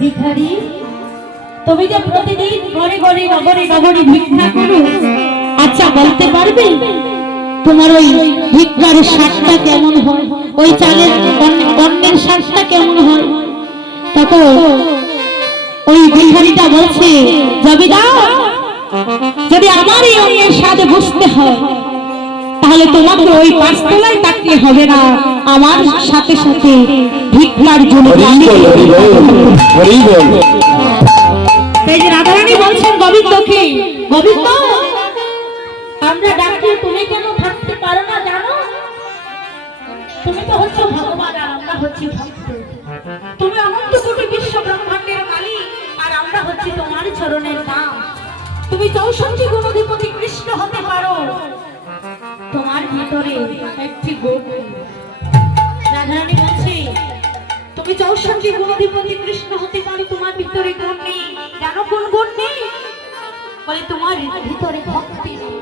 ভিখারি, তুমি যে প্রতিদিন ঘরে ঘরে নগরে নগরে ভিক্ষা করো আচ্ছা বলতে পারবে? তোমার ওই ভিক্ষার স্বাদটা কেমন হয়? ওই চালের অন্নের স্বাদটা কেমন হয়? তখন ওই ভিখারিটা বলছে, জমিদার, যদি আমার এই অন্যের স্বাদ বুঝতে হয় তাহলে তোমাকে ওই পাঁচতলায় থাকতে হবে না। আমার সাথে সাথে ভিক্ষার জন্য যে রাধারানী বলছেন গোবিন্দকে গোবিন্দ? আমরা ডাকলে তুমি কেন থাকতে পারো না জানো? তুমি তো হচ্ছে ভগবান আর আমরা হচ্ছি ভক্ত। তুমি অনন্ত কোটি বিশ্ব ব্রহ্মাণ্ডের মালিক আর আমরা হচ্ছি তোমার চরণের নাম তুমি চৌষট্টি গুণধিপতি কৃষ্ণ হতে পারো। তোমার ভিতরে একটি গুণ রাধারানী বলছে, তুমি চৌষট্টি গুণধিপতি কৃষ্ণ হতে পারো, তোমার ভিতরে গুণ নেই। জানো কোন গুণ নেই? বলে, তোমার ভিতরে ভক্তি নেই।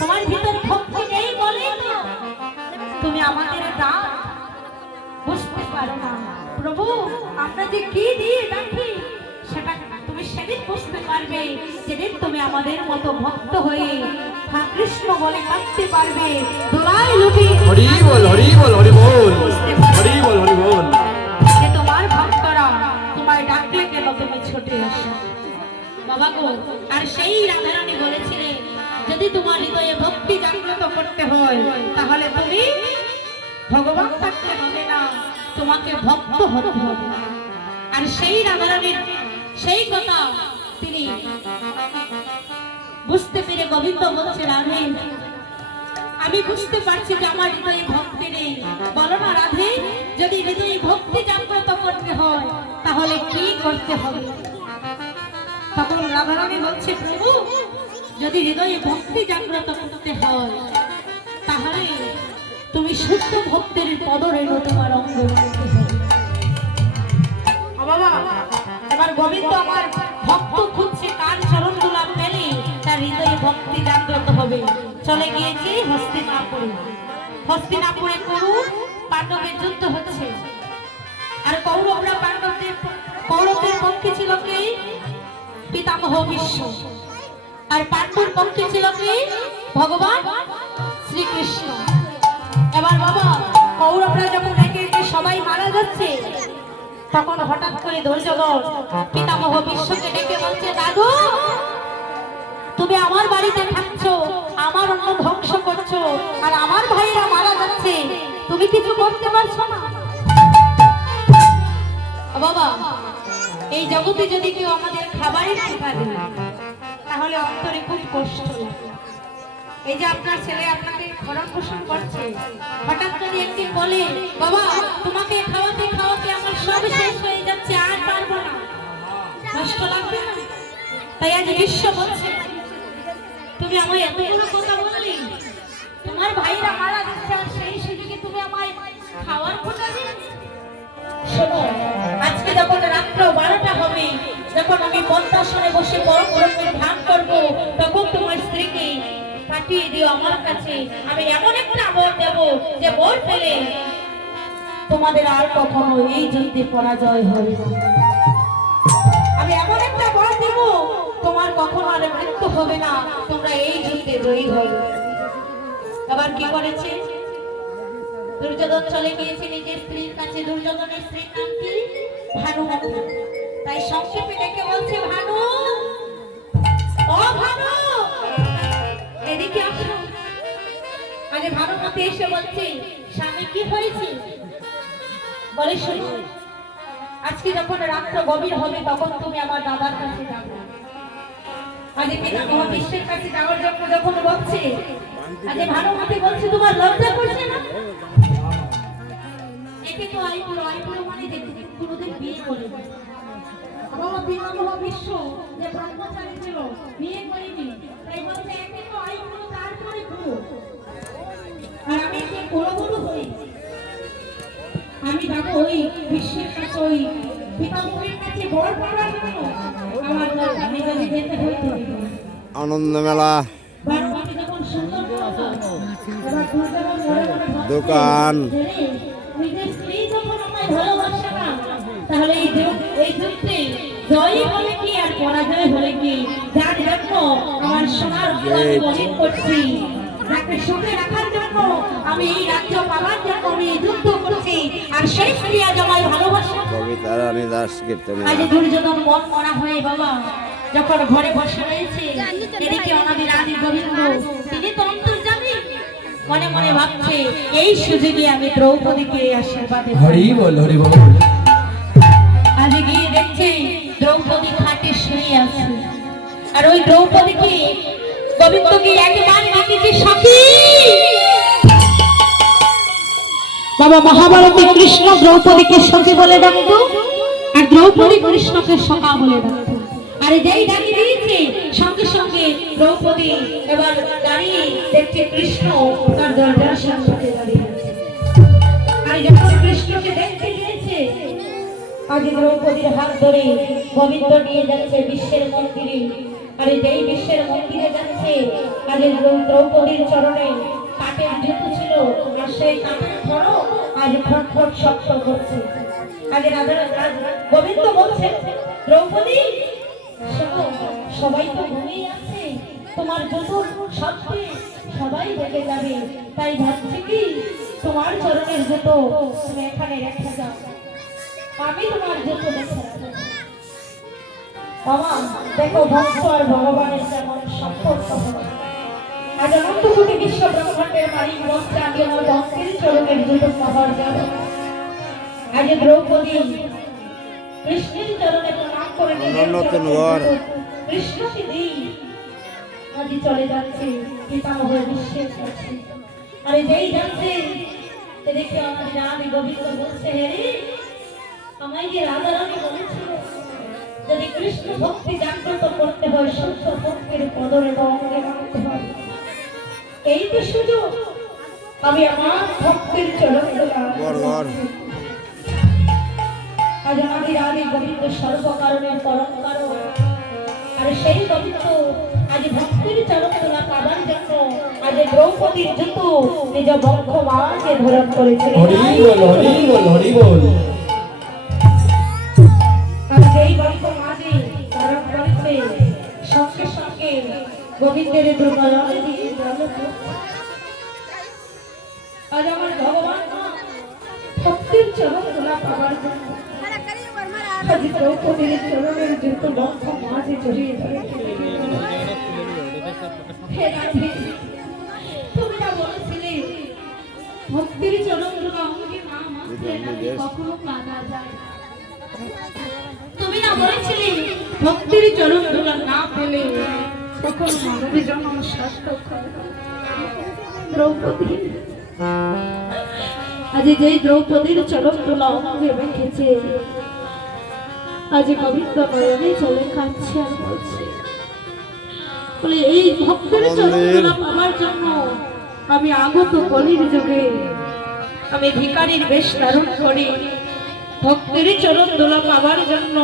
তোমার ভিতরে ভক্তি নেই বলে তুমি আমাদের দান বুঝতে পারো না। প্রভু, আমরা যে কি দিয়ে ডাকি, সেটা তুমি সেদিন বুঝতে পারবে সেদিন তুমি আমাদের মতো ভক্ত হয়ে কৃষ্ণ বলে কাঁদতে পারবে। দোলায় লুটি হরি বল হরি বল হরি বল। হরি বল হরি বল। যে তোমার ভক্তরা তোমায় ডাকলে কেন তুমি ছুটে আসো? বাবা গো আর সেই রাধারানী বলেছিলেন যদি তোমার হৃদয়ে ভক্তি জাগ্রত করতে হয় তাহলে তুমি ভগবান থাকতে হবে না তোমাকে ভক্ত হতে হবে। আর সেই রাধারানীর সেই কথা তিনি বুঝতে পেরে গোবিন্দ বলছে রাধে। আমি বুঝতে পারছি যে আমার হৃদয়ে ভক্তি নেই। বলো না রাধে, যদি হৃদয়ে ভক্তি জাগ্রত করতে হয়, তাহলে কি করতে হবে? তখন রাধারানী বলছে, প্রভু, যদি হৃদয়ে ভক্তি জাগ্রত করতে হয়, তাহলে তুমি শুদ্ধ ভক্তের পদরেণু তোমার অঙ্গ বাবা, এবার গোবিন্দ আমার ভক্ত খুঁজছে কার চরণ ভক্তি জাগ্রত হবে। চলে গিয়েছি হস্তিনাপুরে হস্তিনাপুরে কৌর পাণ্ডবের যুদ্ধ হচ্ছে। আর কৌরবরা পাণ্ডবদের কৌরবদের পক্ষে ছিল কি? পিতামহ বিশ্ব আর পাণ্ডুর পক্ষে ছিল কি? ভগবান শ্রীকৃষ্ণ। এবার বাবা, কৌরবরা যখন একে একে সবাই মারা যাচ্ছে, তখন হঠাৎ করে দুর্যোধন পিতামহ বিশ্বকে ডেকে বলছে, দাদু তুমি আমার বাড়িতে থাকছো, আমার অন্য ধ্বংস করছ, আর আমার ভাইরা মারা যাচ্ছে, তুমি কিছু করতে পারছ না? বাবা, এই জগতে যদি কেউ আমাদের খাবারের শেখা দেয় তাহলে অন্তরে খুব কষ্ট এই যে আপনার ছেলে আপনাকে ভরণ পোষণ করছে, হঠাৎ করে একদিন বলে, বাবা, তোমাকে খাওয়াতে খাওয়াতে আমার সব শেষ হয়ে যাচ্ছে, আর পারব না। কষ্ট লাগবে না? তাই আজ বিশ্ব বলছে তুমি আমায় এতগুলো কথা বললি। তোমার ভাইরা মারা যাচ্ছে আর সেই সুযোগে তুমি আমায় খাওয়ার কথা দিলে? শোনো, আজকে যখন রাত্র বারোটা হবে, যখন আমি পদ্মাসনে বসে বড় গরমের ধ্যান করব, তখন তোমার স্ত্রীকে পাঠিয়ে দিও আমার কাছে। আমি এমন একটা বর দেব যে বর পেলে তোমাদের আর কখনো এই যুদ্ধে পরাজয় হবে না। আমি এমন একটা বর দেব, তোমার কখনো আর মৃত্যু হবে না, তোমরা এই যুদ্ধে জয়ী হবে আবার কি করেছে? দুর্যোধন চলে গিয়েছে নিজের স্ত্রীর কাছে। দুর্যোধনের স্ত্রীর নাম কি? ভানুমতি তাই সংক্ষেপে ডেকে বলছে, ভানু! ও ভানু! এদিকে আসো। আরে ভানুমতি এসে বলছে, স্বামী, কি হয়েছে? বলে শুনো। আজকে যখন রাত্র গভীর হবে, তখন তুমি আমার দাদার কাছে যাবে। আজ পিতামহ বিশ্বের কাছে যাওয়ার জন্য যখন বলছে, আজ ভানুমতি বলছে, তোমার লজ্জা করছে না? একে তো মানে দেখতে বিয়ে করে আমার পিতামহ বিশ্ব যে ব্রহ্মচারী ছিল, বিয়ে করেনি। তাই বলছে, একে তো তারপরে পুরো আর আমি যে কুলগুরু হই আমি যাব ওই বিশ্বের কাছে ওই পিতামহের কাছে বড় পাওয়ার জন্য। আমার আমি নিজে যেতে হইতো আনন্দ মেলা। দোকান। কি আর আমি এই রাজ্য পালার জন্য আমি এই যুদ্ধ আর সেই প্রিয়া জামাই ভালোবাসা কবিতা রানী দাস কীর্তনে আজ দুর্যোধন মন মরা হয়ে বাবা যখন ঘরে বসে রয়েছে এদিকে আদি গোবিন্দ তিনি তো অন্তর্জামী মনে মনে ভাবছে এই সুযোগে আমি দ্রৌপদীকে আশীর্বাদ হরি বল হরি বল আজ গিয়ে দেখছে দ্রৌপদী খাটে শুয়ে আছে। আর ওই দ্রৌপদীকে গোবিন্দকে একবার ডেকেছে সখী বাবা মহাভারতে কৃষ্ণ দ্রৌপদীকে সখী বলে ডাকতো আর দ্রৌপদী কৃষ্ণকে সখা বলে ডাকতো আর যেই ডাকি দিয়েছে, সঙ্গে সঙ্গে দ্রৌপদী এবার দাঁড়িয়ে দেখছে কৃষ্ণ তার দরজার সামনে দাঁড়িয়ে আছে। আর যখন কৃষ্ণকে দেখতে গিয়েছে, আগে দ্রৌপদীর হাত ধরে গোবিন্দ নিয়ে যাচ্ছে বিশ্বের মন্দিরে। আরে যেই বিশ্বের মন্দিরে যাচ্ছে দ্রৌ- দ্রৌপদীর চরণে কাঠের জুতো ছিল, আর সেই কাঠের ধরো আজ ফট শক্ত করছে। আগে রাধা গোবিন্দ বলছে, দ্রৌপদী সবাই তো ঘুমিয়ে আছে। তোমার জুতো সত্যি সবাই দেখে যাবে। তাই ভাবছি কি, তোমার চরণের জুতো তুমি এখানে রেখে যাও। আমি তোমার জুতো দেখে। বাবা, দেখো, ভক্ত আর ভগবানের যেমন সম্পর্ক। আজ অনন্ত কোটি বিশ্ব ব্রহ্মাণ্ডের মালিক বলছে আমি আমার ভক্তের চরণের পাওয়ার যাব আজ দ্রৌপদী কৃষ্ণের চরণে প্রণাম করে নতুন ঘর। জুতো কৃষ্ণকে আজ চলে যাচ্ছে পিতামহ বিশ্বের কাছে। আরে যেই যাচ্ছে দেখে আমার রানী গোবিন্দ বলছে হে রে আমায় যে রাধা রানী বলেছিল যদি কৃষ্ণ ভক্তি জাগ্রত করতে হয় শুদ্ধ ভক্তির পদরে বা অঙ্গে মানতে এই তো সুযোগ আমি আমার ভক্তির চরণ। আজ আমাদের আদি গোবিন্দ সর্বকারণের পরম কারণ আর সেই গোবিন্দ আজ ভক্তির চরণ তোলা পাবার জন্য আজ দ্রৌপদীর জুতো নিজ বক্ষ মাঝে ধারণ করেছে যেই বক্ষ মাঝে ধারণ করেছে সঙ্গে সঙ্গে গোবিন্দের। আজ আমার ভগবান ভক্তির চরণ তোলা পাবার জন্য আজ দ্রৌপদীর চরণের জুতো বক্ষ মাঝে জড়িয়ে ধরেছে তুমি না বলেছিলে ভক্তির চরণ তোলা অঙ্গে মা মাত্রে কখনো কাঁদা যায় তুমি না বলেছিলে ভক্তির চরণ ধুলা না পেলে তখন মানবী সার্থক দ্রৌপদী আজ যেই দ্রৌপদীর অঙ্গে আজ গোবিন্দ নয়নে চলে আর বলছে বলে এই ভক্তের চরণ ধুলা পাওয়ার জন্য আমি আগত কলির যুগে আমি ভিকারির বেশ ধারণ করি। ভক্তের চরণ দোলা পাওয়ার জন্য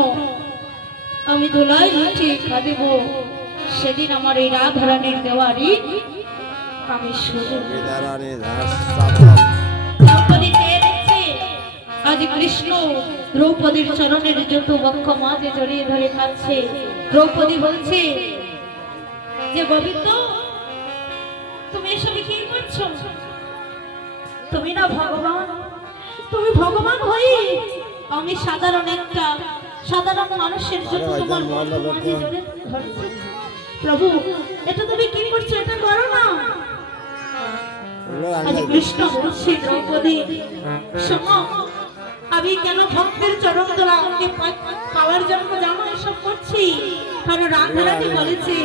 আমি দোলাই উঠে কাঁদেব সেদিন আমার এই রাধারানীর দেওয়া ঋণ আমি আজ কৃষ্ণ দ্রৌপদীর চরণের যত বক্ষ মাঝে জড়িয়ে ধরে খাচ্ছে। দ্রৌপদী বলছে যে গোবিন্দ তুমি এসবে কি করছ? তুমি না ভগবান? তুমি ভগবান হই আমি সাধারণ একটা সাধারণ মানুষের জন্য তোমার মাঝে জড়িয়ে ধরছি। প্রভু, এটা তুমি কি করছ? এটা করো না। আজ কৃষ্ণ বলছে দ্রৌপদী, শোনো, আমি কেন ভক্তের চরণ তোলা আমাকে পাওয়ার জন্য জানো এসব করছি? কারণ রাধারানী বলেছে,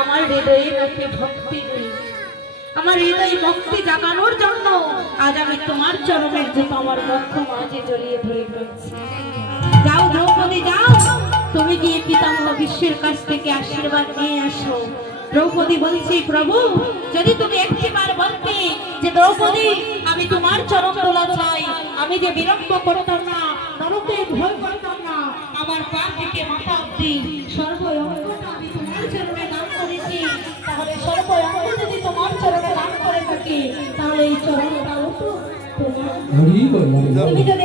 আমার হৃদয়ে নাকি ভক্তি নেই। আমার হৃদয়ে ভক্তি জাগানোর জন্য আজ আমি তোমার চরণের জন্য আমার বক্ষ মাঝে জড়িয়ে ধরে রয়েছি বিশ্বের কাছ থেকে আশীর্বাদ নিয়ে আসো। দ্রৌপদী বলছি প্রভু যদি তুমি একটিবার বলতে যে দ্রৌপদী আমি তোমার চরণ তোলা চাই আমি যে বিলম্ব করতাম না নরকে ভয় করতাম না আমার পা থেকে মাথা অব্দি সর্ব আমি তোমার চরণে দান করেছি তাহলে সর্ব যদি তোমার চরণে দান করে থাকি তাহলে এই বল তুমি যদি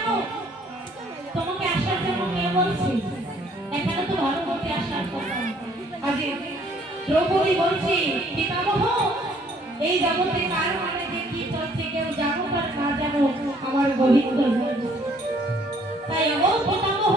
বলছে, এখানে তো ভালো করতে আসার কথা। দ্রৌপদী বলছি, পিতামহ, এই জগতে কার মানে যে কি চলছে, কেউ জানো তার না জানো আমার গোবিন্দ। তাই ও পিতামহ